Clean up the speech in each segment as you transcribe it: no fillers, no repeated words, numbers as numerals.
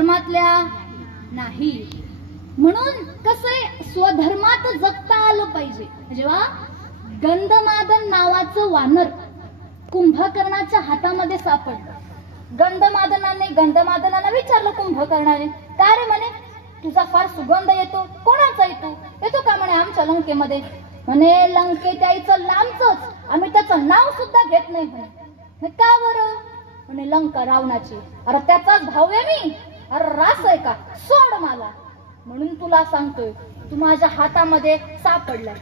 स्वधर्मातल्या नाही. म्हणून कसं स्वधर्मात जगता आलं पाहिजे. जेव्हा गंधमादन नावाचं वानर कुंभकर्णाच्या हातामध्ये सापडलं, गंधमादनाला विचारलं कुंभकर्णाने, का रे म्हणे तुझा फार सुगंध येतो, कोणाचा येतो? येतो का म्हणे आमच्या लंकेमध्ये. म्हणे लंकेच्या आईचं लांबच, आम्ही त्याचं नाव सुद्धा घेत नाही म्हणे. का बरं? म्हणे लंका रावणाची. अरे त्याचाच भाऊ आहे मी. अरे रास आहे का? सोड मला. म्हणून तुला सांगतोय, तू माझ्या हातामध्ये सापडलाय,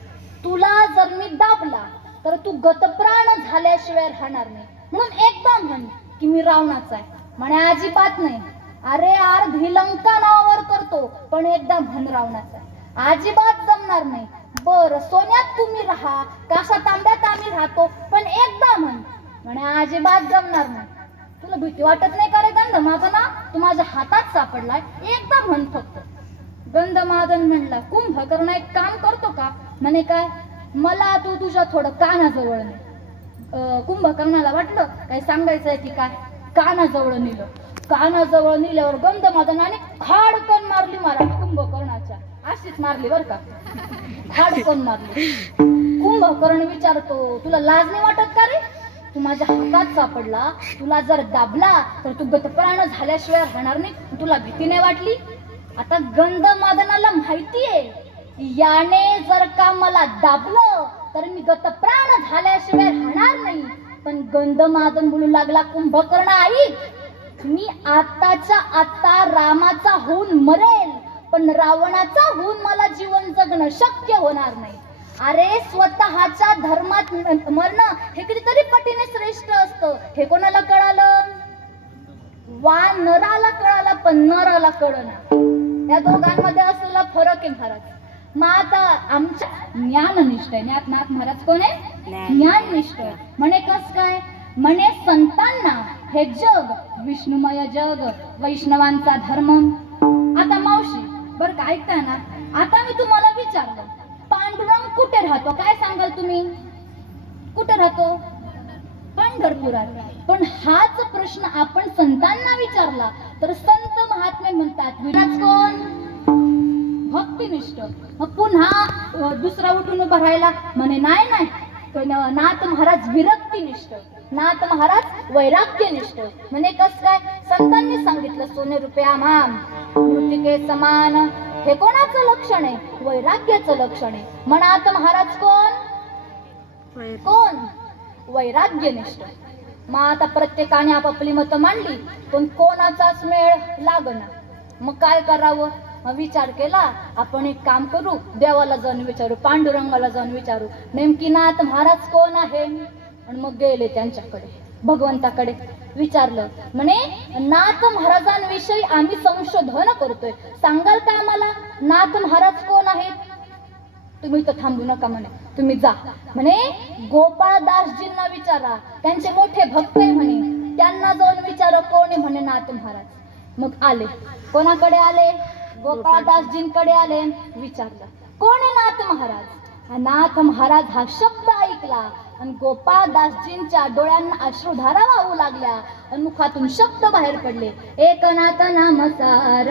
तुला जर मी दाबला तर तू गतप्राण झाल्याशिवाय राहणार नाही. म्हणून एकदा म्हण की मी रावणाचा आहे. म्हणे अजिबात नाही. अरे अर्धी लंका नावावर करतो, पण एकदा म्हण रावणाचा आहे. अजिबात जमणार नाही. बर सोन्यात तुम्ही राहा, काशा तांब्यात आम्ही राहतो, पण एकदा म्हण. म्हणे अजिबात जमणार नाही. तुला भीती वाटत नाही का रे गंधमादना? तू माझ्या हातात सापडलाय, एकदा म्हण फक्त. गंधमादन म्हणला, कुंभकर्ण एक काम करतो का? म्हणे काय? मला तू तुझ्या थोडं कानाजवळ ने. कुंभकर्णाला वाटलं काय सांगायचंय की काय, कानाजवळ नेलं. कानाजवळ नेल्यावर गंधमादनाने खाडकन मारली महाराज कुंभकर्णाच्या. अशीच मारली बर का, खाडकन मारली. कुंभकर्ण विचारतो, तुला लाज नाही वाटत का रे? तू माझ्या हातात सापडला, तुला जर दाबला तर तू गतप्राण झाल्याशिवाय राहणार नाही. तुला भीती नाही वाटली? आता गंधमादनाला माहितीये याने जर का मला दाबलं तर मी गतप्राण झाल्याशिवाय राहणार नाही. पण गंधमादन बोलू लागला, कुंभकर्ण आई, मी आताच्या आता रामाचा होऊन मरेल, पण रावणाचा होऊन मला जीवन जगणं शक्य होणार नाही. अरे स्वतःच्या धर्मात मरणं हे कितीतरी पटीने श्रेष्ठ असतं. हे कोणाला कळालं? वानराला कळालं, पण नराला कळना. या दोघांमध्ये असलेला फरक आहे महाराज. मग आता आमच्या ज्ञाननिष्ठ आहे. ज्ञात महाराज कोण आहे? ज्ञाननिष्ठ. म्हणे कस काय? म्हणे संतांना हे जग विष्णुमय जग, वैष्णवांचा धर्म. आता मावशी बर का ऐकताय ना, आता मी तुम्हाला विचारलं पांडुरंग कुठे राहतो, काय सांगाल तुम्ही? कुठे राहतो? पंढरपुरात. पण हाच प्रश्न आपण संतांना विचारला तर संत महात्मे म्हणतात विराज कोण? भक्तिनिष्ठ. मग पुन्हा दुसरा उठून उभा राहिला, म्हणे नाही नाही, नाथ महाराज विरक्तिनिष्ठ, नाथ महाराज वैराग्यनिष्ठ. म्हणे कस काय? संतांनी सांगितलं सोने रुपया माम मृतिके समान. हे कोणाचं लक्षण आहे? वैराग्याचं लक्षण आहे. म्हणात महाराज कोण? कोण? वैराग्यनिष्ठ. मग आता प्रत्येकाने आपापली मतं मांडली, पण कोणाचाच मेळ लागना. मग काय करावं? मग विचार केला, आपण एक काम करू, देवाला जाऊन विचारू, पांडुरंगाला जाऊन विचारू नेमकी नाथ महाराज कोण आहे. आणि मग गेले त्यांच्याकडे, भगवंताकडे विचारलं. म्हणे नाथ महाराजांविषयी आम्ही संशोधन करतोय, सांगाल का आम्हाला नाथ महाराज कोण आहेत? तुम्ही तर थांबू नका म्हणे, तुम्ही जा. म्हणे गोपाळदासजींना विचारा, त्यांचे मोठे भक्त आहे म्हणे, त्यांना जाऊन विचारा कोण आहे म्हणे नाथ महाराज. मग आले. कोणाकडे आले? गोपाळदासजींकडे आले. विचारलं कोण आहे नाथ महाराज? नाथ महाराज हा शब्द ऐकला आणि गोपाळदासजींच्या डोळ्यांना अश्रुधारा वाहू लागल्या आणि मुखातून शब्द बाहेर पडले, एकनाथ नाम सार.